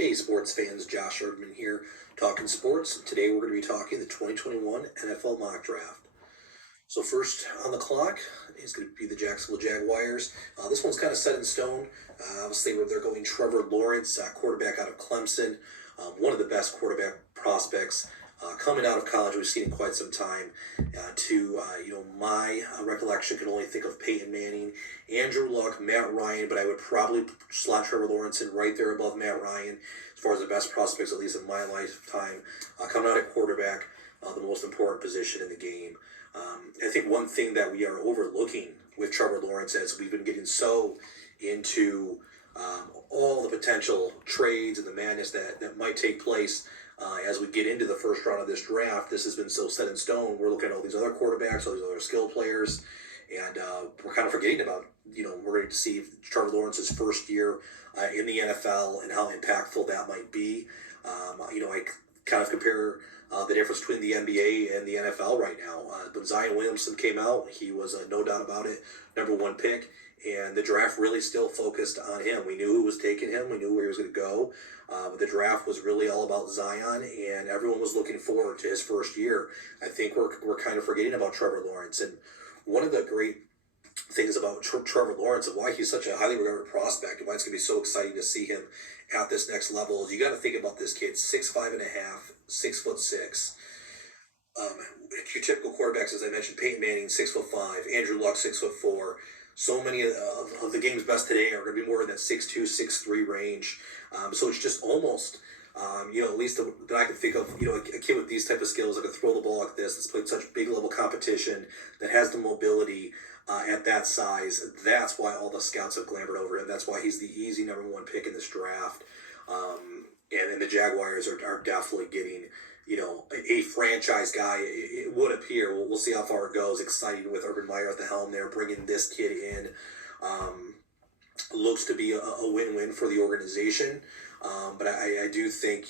Hey, sports fans, Josh Erdman here, talking sports. Today we're going to be talking the 2021 NFL mock draft. So first on the clock is going to be the Jacksonville Jaguars. This one's kind of set in stone. Obviously, they're going Trevor Lawrence, quarterback out of Clemson, one of the best quarterback prospects coming out of college we've seen in quite some time. My recollection can only think of Peyton Manning, Andrew Luck, Matt Ryan, but I would probably slot Trevor Lawrence in right there above Matt Ryan as far as the best prospects, at least in my lifetime, coming out at quarterback, the most important position in the game. I think one thing that we are overlooking with Trevor Lawrence is we've been getting so into all the potential trades and the madness that might take place as we get into the first round of this draft. This has been so set in stone. We're looking at all these other quarterbacks, all these other skill players, and we're kind of forgetting about, we're going to see Trevor Lawrence's first year in the NFL and how impactful that might be. I kind of compare the difference between the NBA and the NFL right now. When Zion Williamson came out, he was, no doubt about it, number one pick, and the draft really still focused on him. We knew who was taking him. We knew where he was going to go. But the draft was really all about Zion, and everyone was looking forward to his first year. I think we're kind of forgetting about Trevor Lawrence. And one of the great things about Trevor Lawrence and why he's such a highly regarded prospect and why it's going to be so exciting to see him at this next level is you got to think about this kid, 6'5.5", 6'6". Your typical quarterbacks, as I mentioned, Peyton Manning, 6'5", Andrew Luck, 6'4". So many of the game's best today are going to be more in that 6'2", 6'3" range. So it's just almost, at least that I can think of, a kid with these type of skills that can throw the ball like this, that's played such big level competition, that has the mobility at that size. That's why all the scouts have glamoured over him. That's why he's the easy number one pick in this draft. And then the Jaguars are definitely getting, a franchise guy. It would appear. We'll see how far it goes. Exciting with Urban Meyer at the helm there, bringing this kid in. Looks to be a win-win for the organization. But I do think,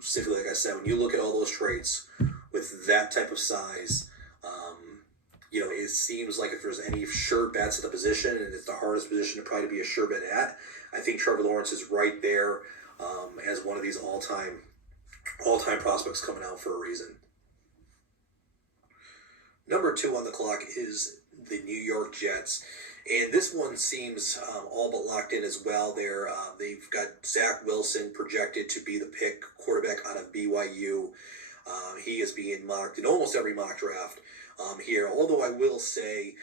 specifically, like I said, when you look at all those traits with that type of size, it seems like if there's any sure bets at the position, and it's the hardest position to probably be a sure bet at, I think Trevor Lawrence is right there as one of these all-time prospects coming out for a reason. Number 2 on the clock is the New York Jets. And this one seems all but locked in as well. They've got Zach Wilson projected to be the pick, quarterback out of BYU. He is being mocked in almost every mock draft here. Although I will say,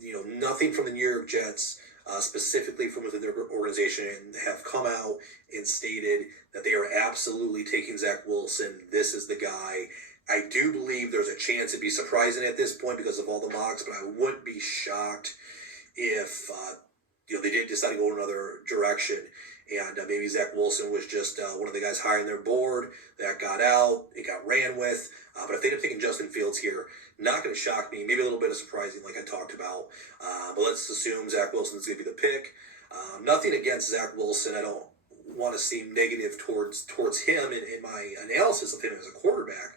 nothing from the New York Jets, specifically from within their organization, have come out and stated that they are absolutely taking Zach Wilson. This is the guy. I do believe there's a chance it'd be surprising at this point because of all the mocks, but I wouldn't be shocked if they did decide to go another direction, and maybe Zach Wilson was just one of the guys higher on their board that got out, it got ran with. But if they'd have taken Justin Fields here, not going to shock me. Maybe a little bit of surprising, like I talked about. But let's assume Zach Wilson's going to be the pick. Nothing against Zach Wilson. I don't want to seem negative towards him in my analysis of him as a quarterback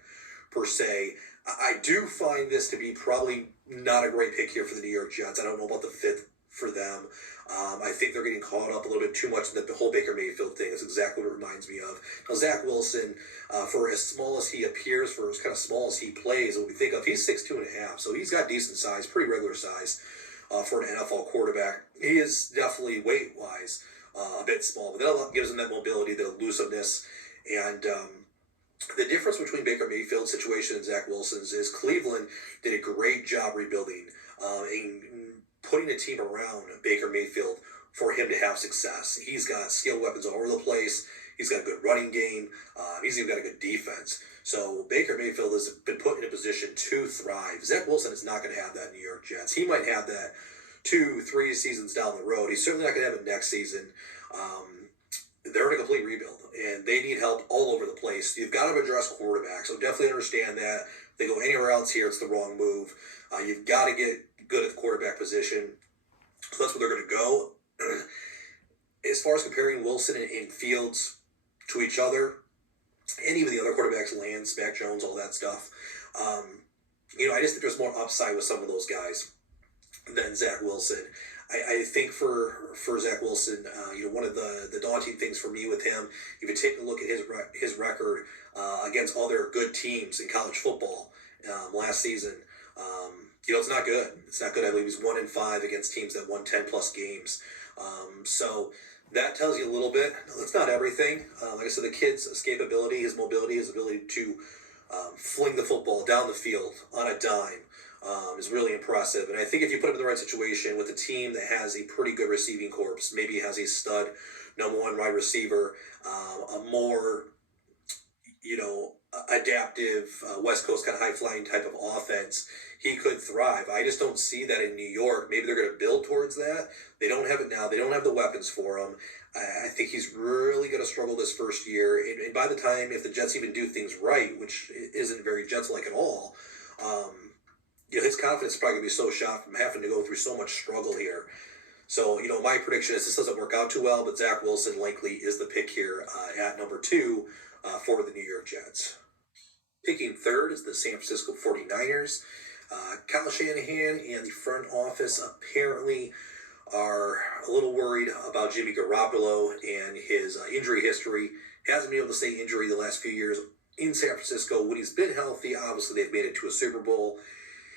per se. I do find this to be probably not a great pick here for the New York Jets. I don't know about the fit for them. I think they're getting caught up a little bit too much in the whole Baker Mayfield thing. Is exactly what it reminds me of. Now, Zach Wilson, for as small as he appears, for as kind of small as he plays, what we think of, he's 6'2.5", so he's got decent size, pretty regular size for an NFL quarterback. He is definitely weight-wise a bit small, but that gives him that mobility, that elusiveness, and the difference between Baker Mayfield's situation and Zach Wilson's is Cleveland did a great job rebuilding and putting a team around Baker Mayfield for him to have success. He's got skilled weapons all over the place. He's got a good running game. He's even got a good defense. So Baker Mayfield has been put in a position to thrive. Zach Wilson is not going to have that in New York Jets. He might have that 2-3 seasons down the road. He's certainly not going to have it next season. They're in a complete rebuild, and they need help all over the place. You've got to address quarterback, so definitely understand that. If they go anywhere else here, it's the wrong move. You've got to get good at the quarterback position. So that's where they're going to go. As far as comparing Wilson and Fields to each other, and even the other quarterbacks, Lance, Mac Jones, all that stuff, I just think there's more upside with some of those guys than Zach Wilson. I think for Zach Wilson, one of the daunting things for me with him, if you take a look at his record against other good teams in college football last season, it's not good. It's not good. I believe he's 1-5 against teams that won 10+ games. So that tells you a little bit. That's not everything. Like I said, the kid's escapability, his mobility, his ability to fling the football down the field on a dime is really impressive. And I think if you put him in the right situation with a team that has a pretty good receiving corps, maybe has a stud number one wide receiver, a more, adaptive West Coast kind of high flying type of offense, he could thrive. I just don't see that in New York. Maybe they're going to build towards that. They don't have it now. They don't have the weapons for him. I think he's really going to struggle this first year. And by the time, if the Jets even do things right, which isn't very Jets-like at all, his confidence is probably going to be so shot from having to go through so much struggle here. So, my prediction is this doesn't work out too well, but Zach Wilson likely is the pick here at number 2 for the New York Jets. Picking third is the San Francisco 49ers. Kyle Shanahan and the front office apparently are a little worried about Jimmy Garoppolo and his injury history. Hasn't been able to stay injured the last few years in San Francisco. When he's been healthy, obviously they've made it to a Super Bowl.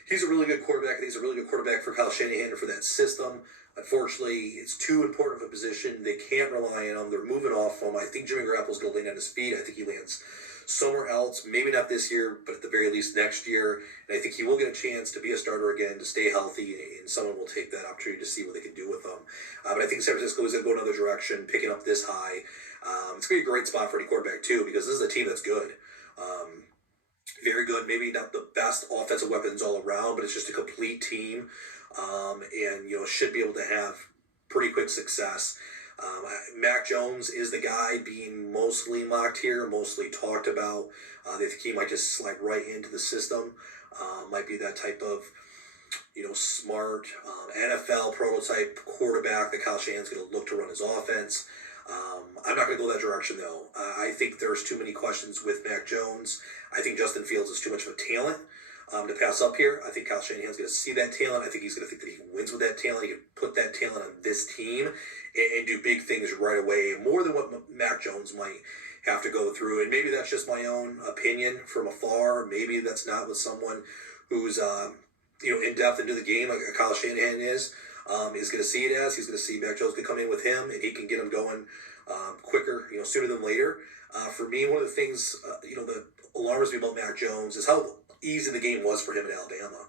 He's a really good quarterback. I think he's a really good quarterback for Kyle Shanahan and for that system. Unfortunately, it's too important of a position. They can't rely on him. They're moving off him. I think Jimmy Garoppolo's going to land on his feet. I think he lands somewhere else, maybe not this year, but at the very least next year. And I think he will get a chance to be a starter again, to stay healthy, and someone will take that opportunity to see what they can do with him. But I think San Francisco is going to go another direction, picking up this high. It's going to be a great spot for any quarterback, too, because this is a team that's good. Very good, maybe not the best offensive weapons all around, but it's just a complete team, and should be able to have pretty quick success. Mac Jones is the guy being mostly mocked here, mostly talked about. They think he might just slide right into the system. Might be that type of, smart NFL prototype quarterback that Kyle Shanahan's going to look to run his offense. I'm not going to go that direction, though. I think there's too many questions with Mac Jones. I think Justin Fields is too much of a talent to pass up here. I think Kyle Shanahan's going to see that talent. I think he's going to think that he wins with that talent. He can put that talent on this team and do big things right away, more than what Mac Jones might have to go through. And maybe that's just my own opinion from afar. Maybe that's not with someone who's in depth into the game like Kyle Shanahan is going to see it as. He's going to see Mac Jones can come in with him, and he can get him going quicker, sooner than later. For me, one of the things, that alarms me about Mac Jones is how easy the game was for him in Alabama,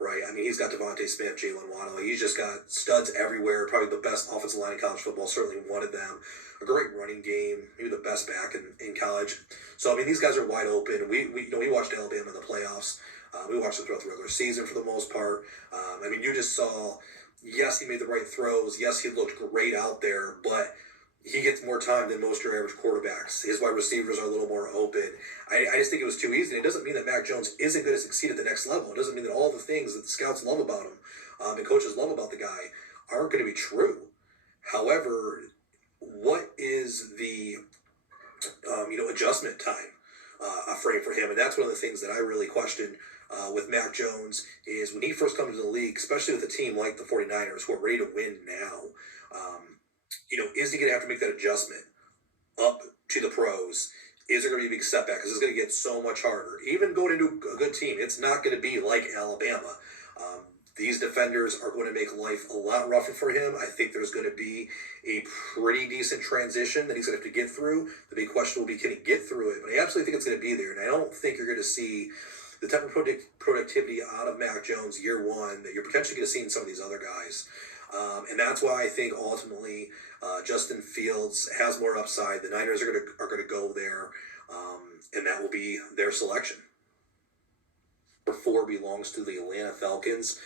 right? I mean, he's got Devontae Smith, Jalen Waddle. He's just got studs everywhere. Probably the best offensive line in college football, certainly one of them. A great running game, maybe the best back in college. So, I mean, these guys are wide open. We watched Alabama in the playoffs. We watched them throughout the regular season for the most part. I mean, you just saw, yes, he made the right throws. Yes, he looked great out there, but he gets more time than most of your average quarterbacks. His wide receivers are a little more open. I just think it was too easy. And it doesn't mean that Mac Jones isn't going to succeed at the next level. It doesn't mean that all the things that the scouts love about him and coaches love about the guy aren't going to be true. However, what is the adjustment time frame for him? And that's one of the things that I really question with Mac Jones is when he first comes into the league, especially with a team like the 49ers who are ready to win now, is he going to have to make that adjustment up to the pros? Is there going to be a big setback? Because it's going to get so much harder. Even going into a good team, it's not going to be like Alabama. These defenders are going to make life a lot rougher for him. I think there's going to be a pretty decent transition that he's going to have to get through. The big question will be, can he get through it? But I absolutely think it's going to be there. And I don't think you're going to see the type of productivity out of Mac Jones year one that you're potentially going to see in some of these other guys. And that's why I think ultimately Justin Fields has more upside. The Niners are going to go there, and that will be their selection. Number 4 belongs to the Atlanta Falcons.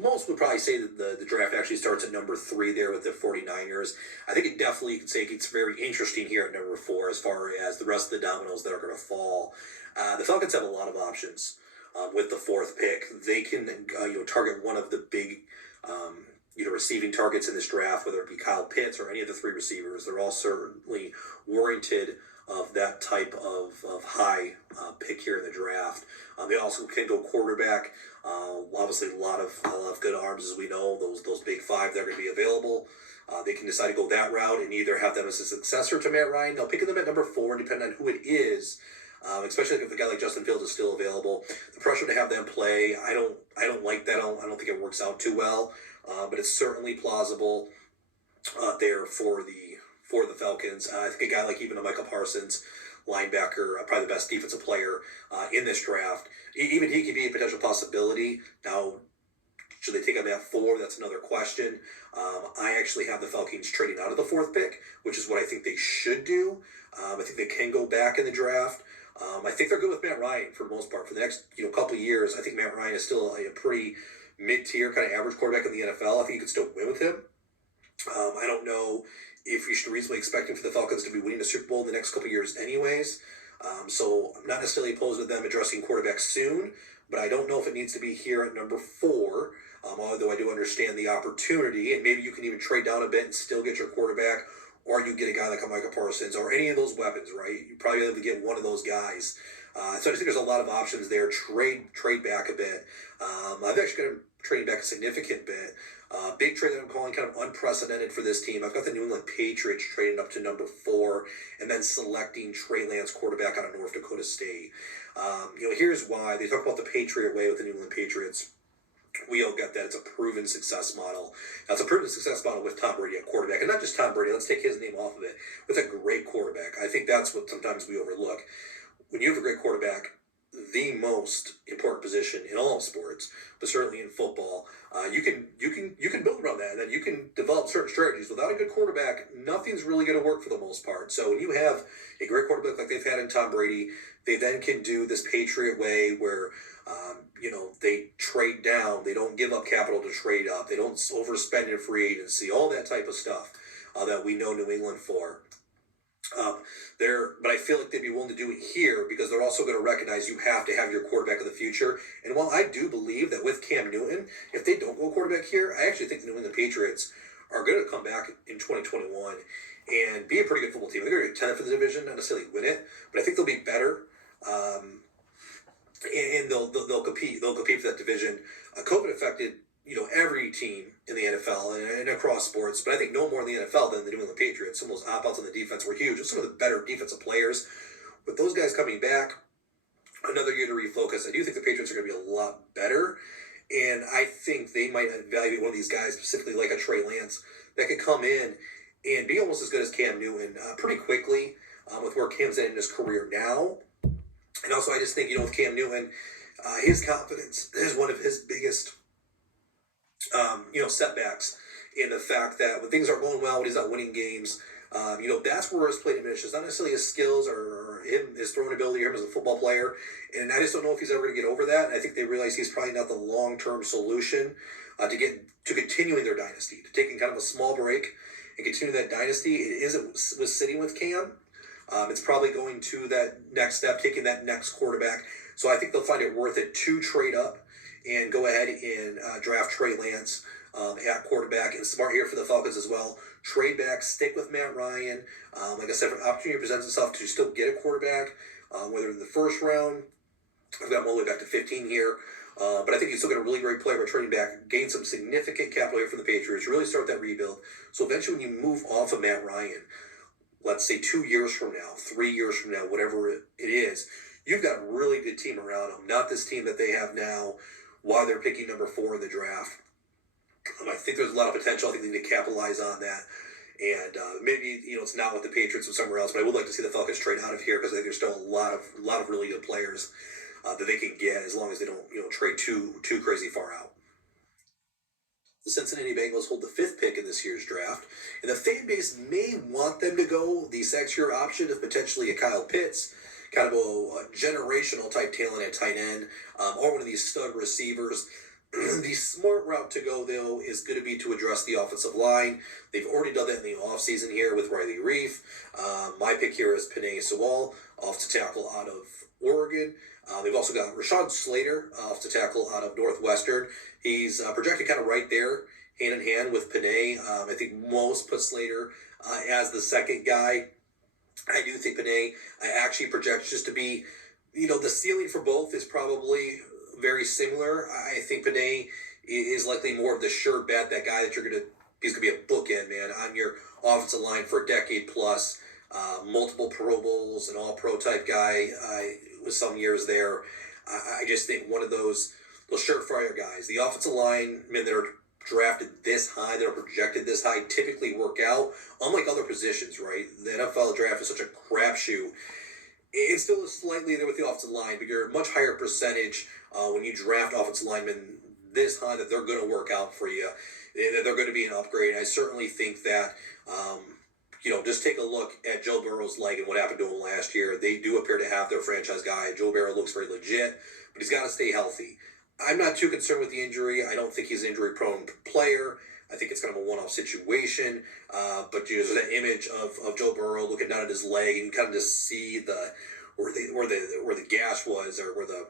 Most would probably say that the draft actually starts at number 3 there with the 49ers. I think it definitely, you could say, it gets very interesting here at number 4 as far as the rest of the dominoes that are going to fall. The Falcons have a lot of options with the 4th pick. They can target one of the big receiving targets in this draft, whether it be Kyle Pitts or any of the 3 receivers. They're all certainly warranted of that type of high pick here in the draft. They also can go quarterback. Obviously, a lot of good arms, as we know. Those big five, they're going to be available. They can decide to go that route and either have them as a successor to Matt Ryan. They'll pick them at number 4, depending on who it is. Especially if a guy like Justin Fields is still available, the pressure to have them play, I don't like that. I don't think it works out too well. But it's certainly plausible there for the Falcons. I think a guy like even a Michael Parsons, linebacker, probably the best defensive player in this draft, even he could be a potential possibility. Now, should they take him at 4? That's another question. I actually have the Falcons trading out of the 4th pick, which is what I think they should do. I think they can go back in the draft. I think they're good with Matt Ryan for the most part. For the next couple of years, I think Matt Ryan is still a pretty mid-tier kind of average quarterback in the NFL. I think you could still win with him. I don't know if you should reasonably expect him for the Falcons to be winning the Super Bowl in the next couple of years anyways. So I'm not necessarily opposed to them addressing quarterback soon, but I don't know if it needs to be here at number 4, although I do understand the opportunity, and maybe you can even trade down a bit and still get your quarterback, or you get a guy like a Michael Parsons, or any of those weapons, right? You probably have to get one of those guys. So I just think there's a lot of options there. Trade back a bit. I've actually got him trading back a significant bit. Big trade that I'm calling kind of unprecedented for this team. I've got the New England Patriots trading up to number 4 and then selecting Trey Lance, quarterback out of North Dakota State. Here's why. They talk about the Patriot way with the New England Patriots. We all get that. It's a proven success model. Now, it's a proven success model with Tom Brady at quarterback. And not just Tom Brady. Let's take his name off of it. With a great quarterback. I think that's what sometimes we overlook. When you have a great quarterback, the most important position in all sports, but certainly in football, you can build around that, and then you can develop certain strategies. Without a good quarterback, nothing's really going to work for the most part. So when you have a great quarterback like they've had in Tom Brady, they then can do this Patriot way where they trade down, they don't give up capital to trade up, they don't overspend in free agency, all that type of stuff that we know New England for. But I feel like they'd be willing to do it here because they're also going to recognize you have to have your quarterback of the future. And while I do believe that with Cam Newton, if they don't go quarterback here, I actually think the New England Patriots are going to come back in 2021 and be a pretty good football team. They're going to get 10th for the division, not necessarily win it, but I think they'll be better. And they'll compete. They'll compete for that division. COVID affected every team in the NFL and across sports, but I think no more in the NFL than the New England Patriots. Some of those opt-outs on the defense were huge. Some of the better defensive players. With those guys coming back, another year to refocus. I do think the Patriots are going to be a lot better, and I think they might evaluate one of these guys, specifically like a Trey Lance, that could come in and be almost as good as Cam Newton pretty quickly with where Cam's in his career now. And also, I just think, with Cam Newton, his confidence is one of his biggest setbacks in the fact that when things aren't going well, when he's not winning games, that's where his play diminishes. Not necessarily his skills or his throwing ability or him as a football player. And I just don't know if he's ever going to get over that. And I think they realize he's probably not the long-term solution to continuing their dynasty, to taking kind of a small break and continuing that dynasty. Was sitting with Cam. It's probably going to that next step, taking that next quarterback. So I think they'll find it worth it to trade up and go ahead and draft Trey Lance at quarterback. And smart here for the Falcons as well. Trade back, stick with Matt Ryan. Like I said, if an opportunity presents itself to still get a quarterback, whether in the first round, I've got them all the way back to 15 here. But I think you still get a really great player by trading back, gain some significant capital here for the Patriots, really start that rebuild. So eventually when you move off of Matt Ryan, let's say 2 years from now, 3 years from now, whatever it is, you've got a really good team around them. Not this team that they have now while they're picking number 4 in the draft. I think there's a lot of potential. I think they need to capitalize on that. And maybe, it's not with the Patriots or somewhere else, but I would like to see the Falcons trade out of here because I think there's still a lot of really good players that they can get as long as they don't, trade too crazy far out. The Cincinnati Bengals hold the 5th pick in this year's draft, and the fan base may want them to go the sexier option of potentially a Kyle Pitts, kind of a generational type talent at tight end, or one of these stud receivers. The smart route to go, though, is going to be to address the offensive line. They've already done that in the offseason here with Riley Reif. My pick here is Penei Sewell, offensive tackle out of Oregon. They've also got Rashawn Slater, offensive tackle out of Northwestern. He's projected kind of right there, hand in hand with Penei. I think most put Slater as the second guy. I do think Panay, I actually project just to be, the ceiling for both is probably very similar. I think Panay is likely more of the sure bet, that guy that he's going to be a bookend, man, on your offensive line for a decade plus. Multiple Pro Bowls, an all-pro type guy with some years there. I just think one of those surefire guys. The offensive linemen that are drafted this high, that are projected this high, typically work out. Unlike other positions, right? The NFL draft is such a crapshoot. It still is slightly there with the offensive line, but you're a much higher percentage when you draft offensive linemen this high that they're going to work out for you. They're going to be an upgrade. I certainly think that, just take a look at Joe Burrow's leg and what happened to him last year. They do appear to have their franchise guy. Joe Burrow looks very legit, but he's got to stay healthy. I'm not too concerned with the injury. I don't think he's an injury-prone player. I think it's kind of a one-off situation. But there's that image of Joe Burrow looking down at his leg, and you kind of just see where the gash was, or where the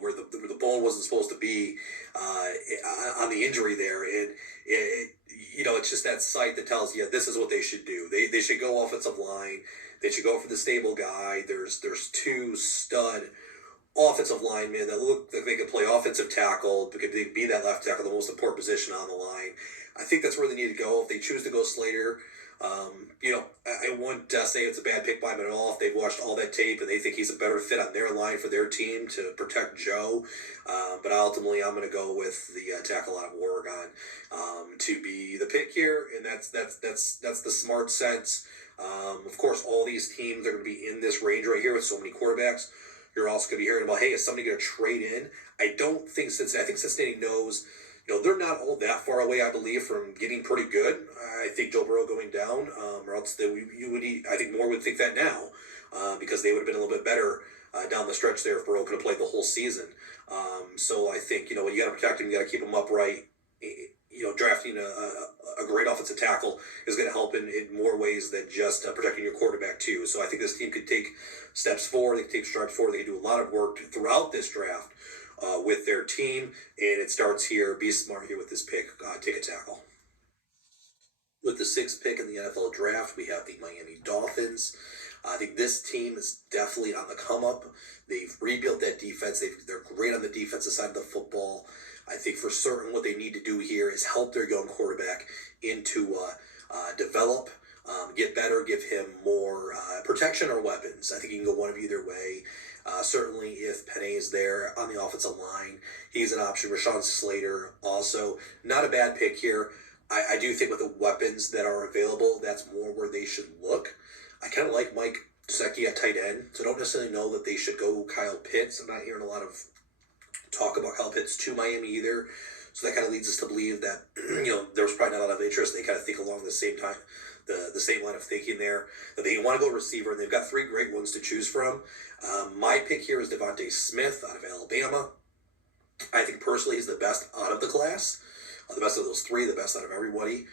where the bone wasn't supposed to be on the injury there, and it's just that sight that tells you this is what they should do. They should go offensive line. They should go for the stable guy. There's two stud offensive linemen that look like they could play offensive tackle, because they be that left tackle, the most important position on the line. I think that's where they need to go. If they choose to go Slater, I wouldn't say it's a bad pick by them at all if they've watched all that tape and they think he's a better fit on their line for their team to protect Joe. But ultimately, I'm going to go with the tackle out of Oregon to be the pick here, and that's the smart sense. Of course, all these teams are going to be in this range right here with so many quarterbacks. You're also going to be hearing about, hey, is somebody going to trade in? I think Cincinnati knows, they're not all that far away, I believe, from getting pretty good. I think Joe Burrow going down, or else I think more would think that now, because they would have been a little bit better down the stretch there if Burrow could have played the whole season. So I think, you got to protect him, you got to keep him upright. Drafting a great offensive tackle is going to help in more ways than just protecting your quarterback too. So I think this team could take steps forward. They could take strides forward. They could do a lot of work throughout this draft with their team. And it starts here. Be smart here with this pick. Take a tackle. With the 6th pick in the NFL draft, we have the Miami Dolphins. I think this team is definitely on the come up. They've rebuilt that defense. They're great on the defensive side of the football. I think for certain what they need to do here is help their young quarterback into develop, get better, give him more protection or weapons. I think you can go one of either way. Certainly if Penny is there on the offensive line, he's an option. Rashawn Slater also, not a bad pick here. I do think with the weapons that are available, that's more where they should look. I kind of like Mike Gesicki at tight end, so I don't necessarily know that they should go Kyle Pitts. I'm not hearing a lot of talk about Kyle Pitts to Miami either, so that kind of leads us to believe that there's probably not a lot of interest. They kind of think along the same time, the same line of thinking there, that they want to go receiver, and they've got 3 great ones to choose from. My pick here is Devontae Smith out of Alabama. I think personally he's the best out of the class, the best of those 3, the best out of everybody.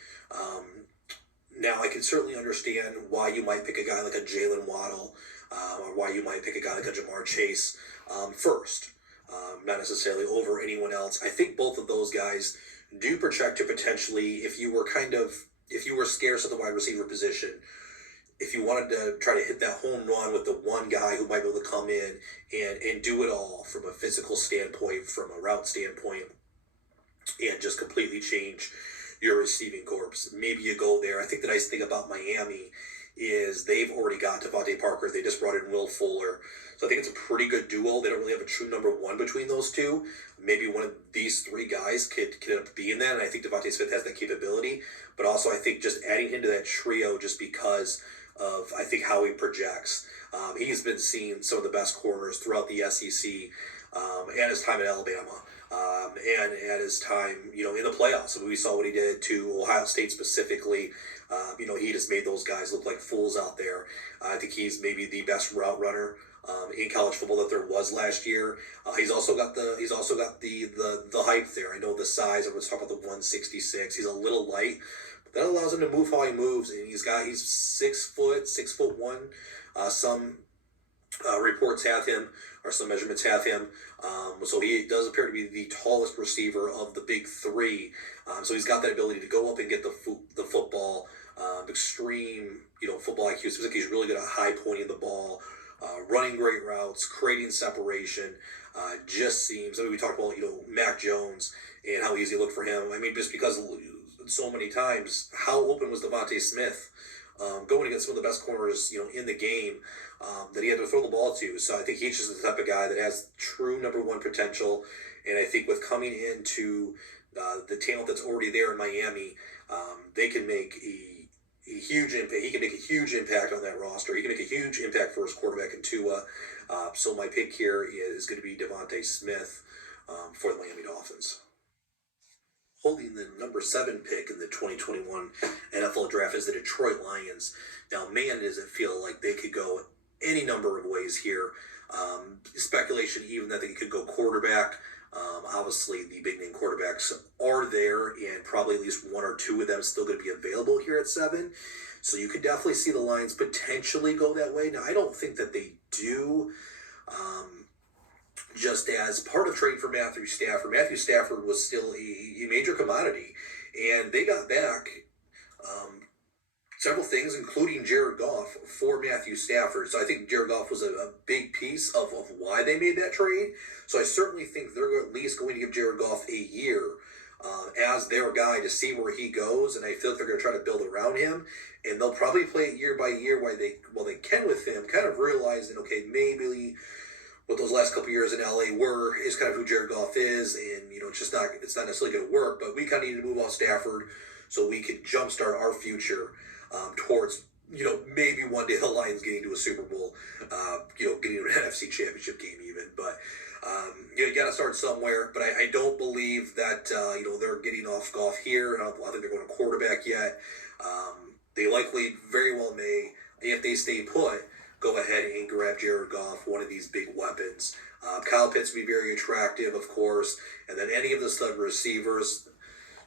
Now I can certainly understand why you might pick a guy like a Jalen Waddle, or why you might pick a guy like a Jamar Chase first. Not necessarily over anyone else. I think both of those guys do project to potentially, if you were scarce at the wide receiver position, if you wanted to try to hit that home run with the one guy who might be able to come in and do it all from a physical standpoint, from a route standpoint, and just completely change your receiving corps, maybe you go there. I think the nice thing about Miami is they've already got Devontae Parker. They just brought in Will Fuller. So I think it's a pretty good duo. They don't really have a true number 1 between those two. Maybe one of these 3 guys could end up being that, and I think Devontae Smith has that capability. But also I think just adding him to that trio just because of, I think, how he projects. He's been seeing some of the best corners throughout the SEC at his time at Alabama. And at his time, in the playoffs. We saw what he did to Ohio State specifically. He just made those guys look like fools out there. I think he's maybe the best route runner in college football that there was last year. He's also got the height there. I know the size. I was talking about the 166. He's a little light, but that allows him to move how he moves. And he's 6'1". Some reports have him, or some measurements have him. So he does appear to be the tallest receiver of the big 3. So he's got that ability to go up and get the football. extreme, football IQ. Seems like he's really good at high pointing the ball, running great routes, creating separation. Just seems, we talked about, Mac Jones and how easy it looked for him. I mean, just because so many times, how open was Devontae Smith going against some of the best corners, in the game that he had to throw the ball to. So I think he's just the type of guy that has true number one potential. And I think with coming into the talent that's already there in Miami, they can make a huge impact. He can make a huge impact on that roster. He can make a huge impact for his quarterback in Tua. So my pick here is going to be Devontae Smith for the Miami Dolphins. Holding the number 7 pick in the 2021 NFL Draft is the Detroit Lions. Now, man, does it feel like they could go any number of ways here. Speculation even that they could go quarterback. Obviously, the big-name quarterbacks are there, and probably at least one or two of them still going to be available here at 7. So you could definitely see the Lions potentially go that way. Now, I don't think that they do. Just as part of trading for Matthew Stafford. Matthew Stafford was still a major commodity, and they got back several things, including Jared Goff, for Matthew Stafford. So I think Jared Goff was a big piece of why they made that trade. So I certainly think they're at least going to give Jared Goff a year as their guy to see where he goes, and I feel like they're going to try to build around him, and they'll probably play it year by year while they can with him, kind of realizing, okay, maybe what those last couple years in LA is kind of who Jared Goff is, and it's not necessarily going to work, but we kind of need to move off Stafford so we can jumpstart our future towards maybe one day the Lions getting to a Super Bowl, getting to an NFC Championship game even, but you got to start somewhere. But I don't believe that they're getting off Goff here. I don't think they're going to quarterback yet. They likely very well may, if they stay put, go ahead and grab Jared Goff, one of these big weapons. Kyle Pitts would be very attractive, of course, and then any of the stud receivers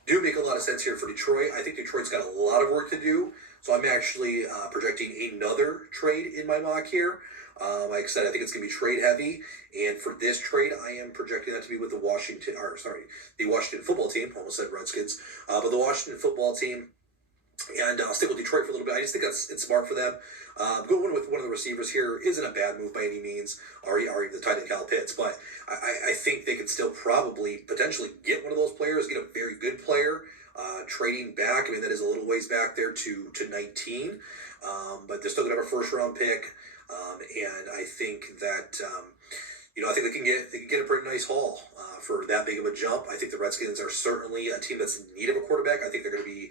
do make a lot of sense here for Detroit. I think Detroit's got a lot of work to do, so I'm actually projecting another trade in my mock here. Like I said, I think it's going to be trade heavy, and for this trade, I am projecting that to be with the Washington football team. Almost said Redskins, but the Washington football team. And I'll stick with Detroit for a little bit. I just think it's smart for them. Going with one of the receivers here isn't a bad move by any means, or even the tight end Kyle Pitts, but I think they could still probably potentially get one of those players, get a very good player, trading back. I mean, that is a little ways back there to 19, but they're still going to have a first-round pick, and I think that I think they can get a pretty nice haul for that big of a jump. I think the Redskins are certainly a team that's in need of a quarterback. I think they're going to be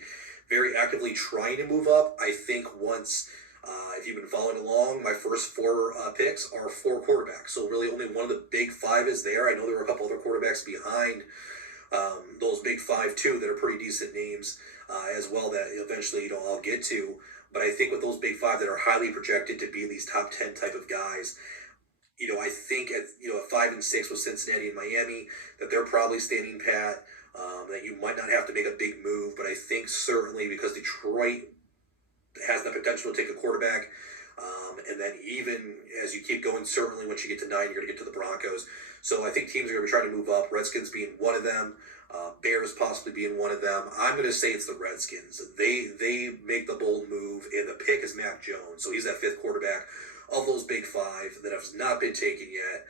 very actively trying to move up. I think once, if you've been following along, my first 4 picks are 4 quarterbacks. So really only one of the big 5 is there. I know there were a couple other quarterbacks behind those big 5 too that are pretty decent names as well that eventually I'll get to. But I think with those big 5 that are highly projected to be these top 10 type of guys, I think at 5 and 6 with Cincinnati and Miami that they're probably standing pat. That you might not have to make a big move, but I think certainly because Detroit has the potential to take a quarterback, and then even as you keep going, certainly once you get to 9, you're going to get to the Broncos. So I think teams are going to be trying to move up, Redskins being one of them, Bears possibly being one of them. I'm going to say it's the Redskins. They make the bold move, and the pick is Mac Jones. So he's that 5th quarterback of those big 5 that has not been taken yet.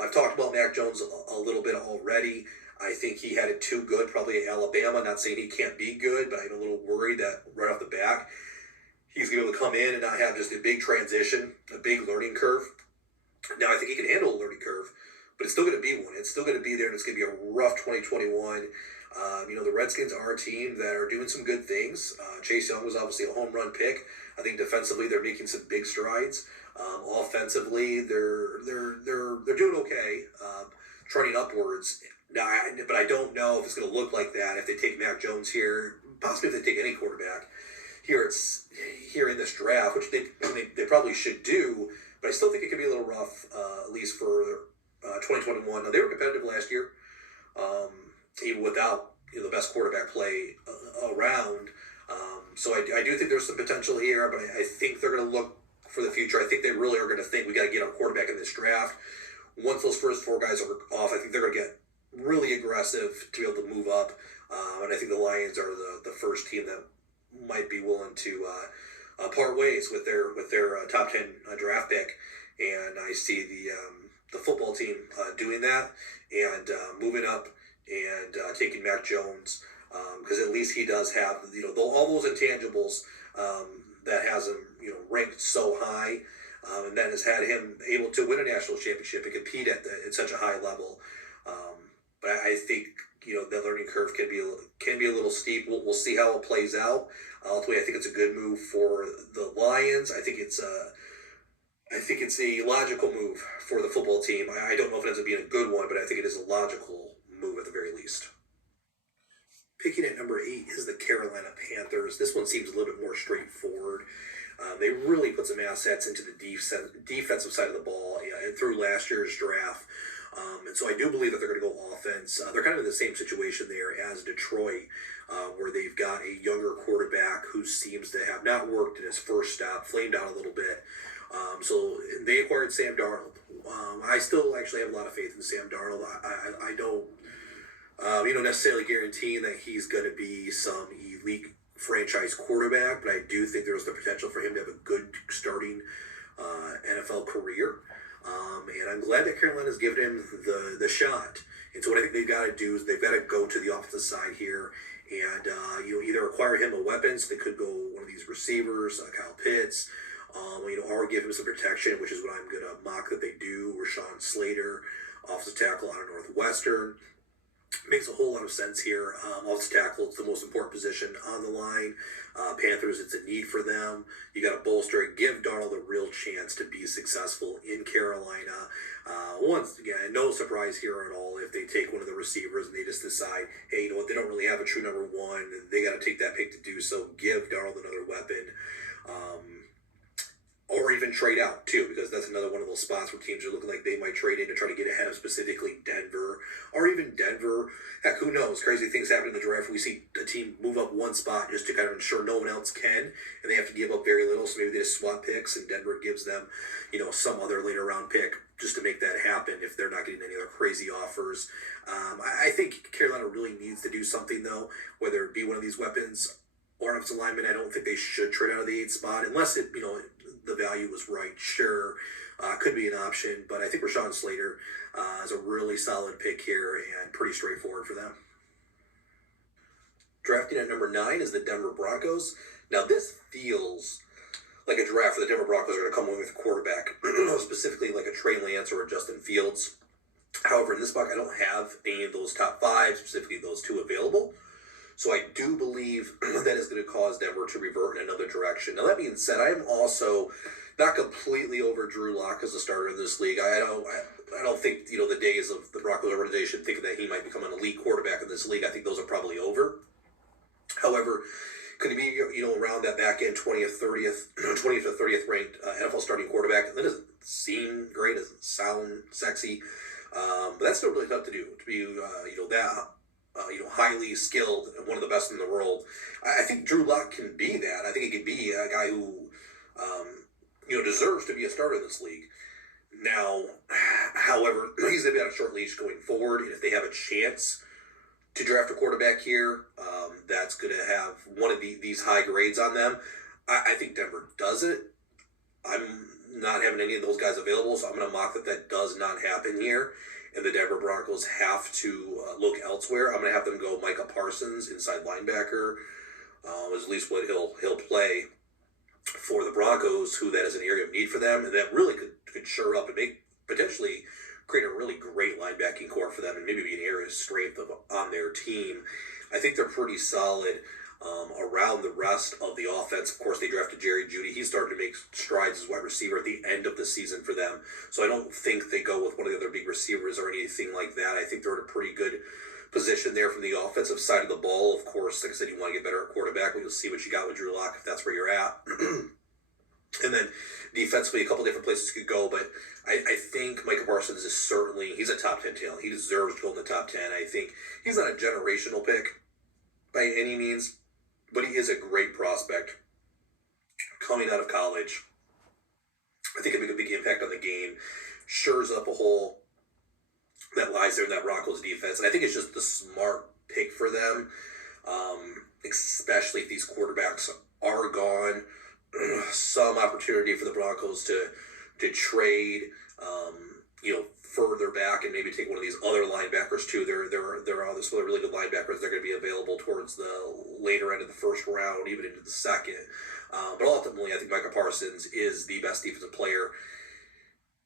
I've talked about Mac Jones a little bit already. I think he had it too good, probably at Alabama. Not saying he can't be good, but I'm a little worried that right off the bat, he's going to be able to come in and not have just a big transition, a big learning curve. Now, I think he can handle a learning curve, but it's still going to be one. It's still going to be there, and it's going to be a rough 2021. The Redskins are a team that are doing some good things. Chase Young was obviously a home run pick. I think defensively they're making some big strides. Offensively, they're doing okay, trending upwards. Now, but I don't know if it's going to look like that if they take Mac Jones here, possibly if they take any quarterback here in this draft, which they probably should do. But I still think it could be a little rough, at least for 2021. Now, they were competitive last year, even without the best quarterback play around. So I do think there's some potential here, but I think they're going to look for the future. I think they really are going to think we got to get a quarterback in this draft. Once those first 4 guys are off, I think they're going to get really aggressive to be able to move up. And I think the Lions are the first team that might be willing to part ways with their top 10 draft pick, and I see the football team doing that and moving up and taking Mac Jones, because at least he does have all those intangibles that has him ranked so high, and that has had him able to win a national championship and compete at such a high level. But I think that learning curve can be a little steep. We'll see how it plays out. Ultimately, I think it's a good move for the Lions. I think it's a logical move for the football team. I don't know if it ends up being a good one, but I think it is a logical move at the very least. Picking at number 8 is the Carolina Panthers. This one seems a little bit more straightforward. They really put some assets into the defensive side of the ball through last year's draft. And so I do believe that they're going to go offense. They're kind of in the same situation there as Detroit, where they've got a younger quarterback who seems to have not worked in his first stop, flamed out a little bit. So they acquired Sam Darnold. I still actually have a lot of faith in Sam Darnold. I don't necessarily guaranteeing that he's going to be some elite franchise quarterback, but I do think there's the potential for him to have a good starting NFL career. And I'm glad that Carolina's given him the shot. And so what I think they've got to do is they've got to go to the offensive side here and either acquire him a weapon, so they could go one of these receivers, Kyle Pitts, or give him some protection, which is what I'm going to mock that they do. Rashawn Slater, offensive tackle out of Northwestern. Makes a whole lot of sense here. Offensive tackle, it's the most important position on the line. Panthers, it's a need for them. You got to bolster it. Give Darnold a real chance to be successful in Carolina. Once again, no surprise here at all if they take one of the receivers and they just decide, hey, they don't really have a true number one. They got to take that pick to do so. Give Darnold another weapon. Or even trade out, too, because that's another one of those spots where teams are looking like they might trade in to try to get ahead of specifically Denver. Or even Denver. Heck, who knows? Crazy things happen in the draft. We see a team move up one spot just to kind of ensure no one else can, and they have to give up very little, so maybe they just swap picks, and Denver gives them, some other later round pick just to make that happen if they're not getting any other crazy offers. I think Carolina really needs to do something, though, whether it be one of these weapons or offensive lineman. I don't think they should trade out of the 8th spot, unless the value was right. Sure, could be an option, but I think Rashawn Slater is a really solid pick here and pretty straightforward for them. Drafting at number 9 is the Denver Broncos. Now, this feels like a draft where the Denver Broncos are going to come in with a quarterback, specifically like a Trey Lance or a Justin Fields. However, in this spot, I don't have any of those top 5, specifically those 2 available. So I do believe that is going to cause Denver to revert in another direction. Now, that being said, I am also not completely over Drew Lock as a starter in this league. I don't think the days of the Broncos organization thinking that he might become an elite quarterback in this league. I think those are probably over. However, could he be around that back end 20th to 30th ranked NFL starting quarterback? That doesn't seem great. Doesn't sound sexy. But that's still really tough to do. To be that. Highly skilled and one of the best in the world. I think Drew Lock can be that. I think he can be a guy who, deserves to be a starter in this league. Now, however, he's going to be on a short leash going forward, and if they have a chance to draft a quarterback here, that's going to have one of these high grades on them. I think Denver does it. I'm not having any of those guys available, so I'm going to mock that does not happen here. And the Denver Broncos have to look elsewhere. I'm going to have them go Micah Parsons, inside linebacker, is at least what he'll play for the Broncos, who that is an area of need for them, and that really could shore up and potentially create a really great linebacking core for them, and maybe be an area of strength on their team. I think they're pretty solid around the rest of the offense. Of course, they drafted Jerry Jeudy. He started to make strides as wide receiver at the end of the season for them. So I don't think they go with one of the other big receivers or anything like that. I think they're in a pretty good position there from the offensive side of the ball. Of course, like I said, you want to get better at quarterback, but you'll see what you got with Drew Lock if that's where you're at. And then defensively, a couple different places you could go, but I think Micah Parsons is he's a top 10 talent. He deserves to go in the top 10. I think he's not a generational pick by any means, but he is a great prospect coming out of college. I think he'll make a big impact on the game, shores up a hole that lies there in that Broncos defense, and I think it's just the smart pick for them. especially if these quarterbacks are gone. Some opportunity for the Broncos to trade, further back and maybe take one of these other linebackers too. There are some other really good linebackers that are going to be available towards the later end of the first round, even into the second. But ultimately, I think Micah Parsons is the best defensive player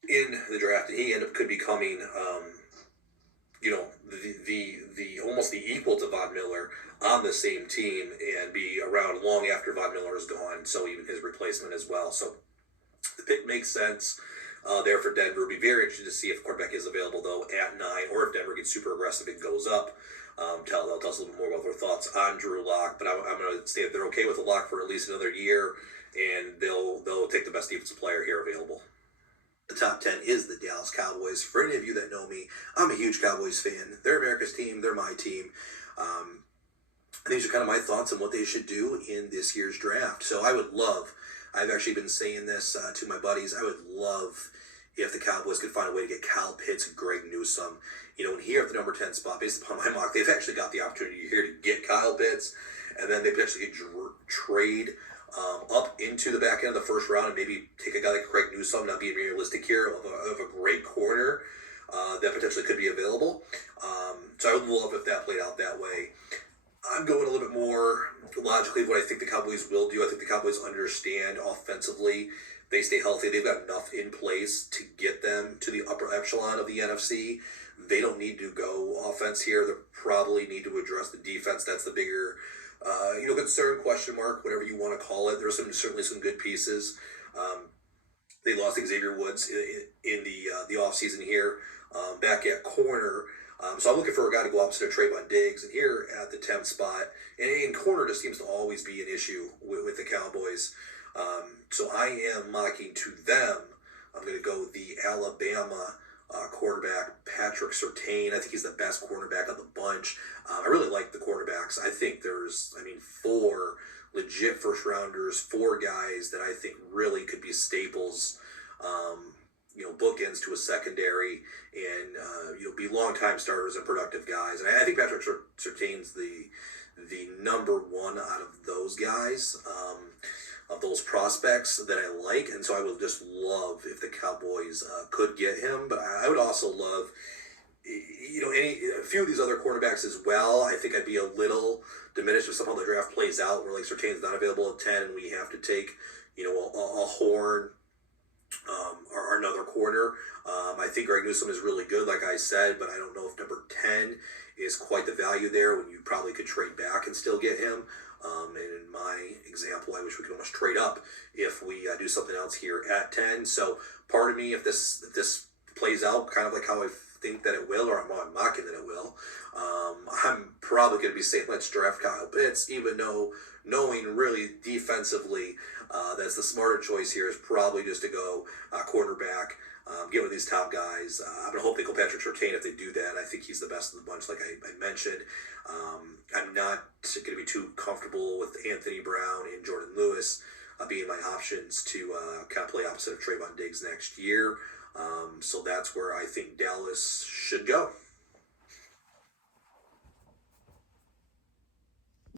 in the draft, and he ended up could be coming, the almost the equal to Von Miller on the same team and be around long after Von Miller is gone. So even his replacement as well. So the pick makes sense. There for Denver. Be very interested to see if quarterback is available though at 9, or if Denver gets super aggressive and goes up. They'll tell us a little bit more about their thoughts on Drew Lock, but I'm going to say that they're okay with the Lock for at least another year, and they'll take the best defensive player here available. The top 10 is the Dallas Cowboys. For any of you that know me, I'm a huge Cowboys fan. They're America's team. They're my team. These are kind of my thoughts on what they should do in this year's draft. So I've actually been saying this to my buddies, I would love if the Cowboys could find a way to get Kyle Pitts and Greg Newsome. And here at the number 10 spot, based upon my mock, they've actually got the opportunity here to get Kyle Pitts, and then they potentially could trade up into the back end of the first round and maybe take a guy like Greg Newsome, not being realistic here, of a great corner that potentially could be available. So I would love if that played out that way. I'm going a little bit more logically what I think the Cowboys will do. I think the Cowboys understand offensively. They stay healthy. They've got enough in place to get them to the upper echelon of the NFC. They don't need to go offense here. They probably need to address the defense. That's the bigger concern, question mark, whatever you want to call it. There's certainly some good pieces. They lost Xavier Woods in the offseason here back at corner. So I'm looking for a guy to go opposite of Trayvon Diggs. And here at the 10th spot, and corner just seems to always be an issue with the Cowboys. So I am mocking to them. I'm going to go with the Alabama quarterback, Patrick Surtain. I think he's the best cornerback of the bunch. I really like the quarterbacks. I think there's, 4 legit first-rounders, 4 guys that I think really could be staples, bookends to a secondary and, be long-time starters and productive guys. And I think Patrick Surtain's the number 1 out of those guys, of those prospects that I like. And so I would just love if the Cowboys could get him. But I would also love, a few of these other quarterbacks as well. I think I'd be a little diminished if somehow the draft plays out where like Surtain's not available at 10 and we have to take, a Horn or another corner. I think Greg Newsome is really good, like I said, but I don't know if number 10 is quite the value there when you probably could trade back and still get him. And in my example, I wish we could almost trade up if we do something else here at 10. So part of me, if this plays out kind of like how I think that it will, or I'm mocking that it will, I'm probably going to be saying let's draft Kyle Pitts, even though knowing really defensively that's the smarter choice here is probably just to go cornerback, get one of these top guys. I'm going to hope they go Patrick Surtain if they do that. I think he's the best of the bunch, like I mentioned. I'm not going to be too comfortable with Anthony Brown and Jordan Lewis being my options to kind of play opposite of Trayvon Diggs next year. So that's where I think Dallas should go.